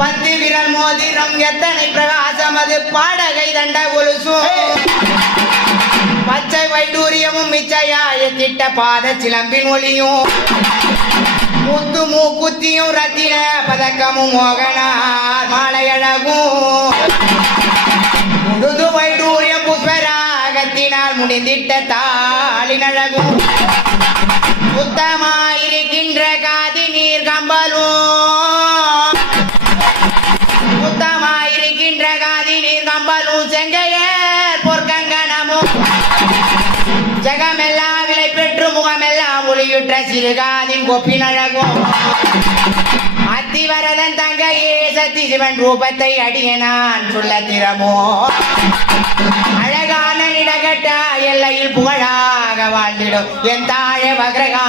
பத்து விரல் மோதிரம் எத்தனை பிரகாசம் அது பாடகை தண்ட கொலுசும் பச்சை வைடூரியமும் மிச்சையாய திட்ட பாத சிலம்பின் ஒளியும் முத்து மூக்குத்தியும் ரத்தின பதக்கமும் மோகனார் மாலையழகும் முழுது வைடூரியம் புஷ்பராகத்தினால் முடிந்திட்ட தாளினழகும் சுத்தமாயிருக்கின்ற காதி நீர் கம்பலும் சுத்தமாயிருக்கின்ற காதி நீர் கம்பலும் செங்கையர் பொற்கங்கணமும் ஜகமெல்லாம் விலை பெற்று முகமெல்லாம் ஒளியுற்ற சிறுகாதின் கொப்பினழகும் அத்திவரதன் தங்கையே சத்தி சிவன் ரூபத்தை அடிய நான் சொல்ல திறமோ அழகான நிடகட்ட எல்லையில் புகழாக வாழ்ந்திடும் என் தாய வக்ரகா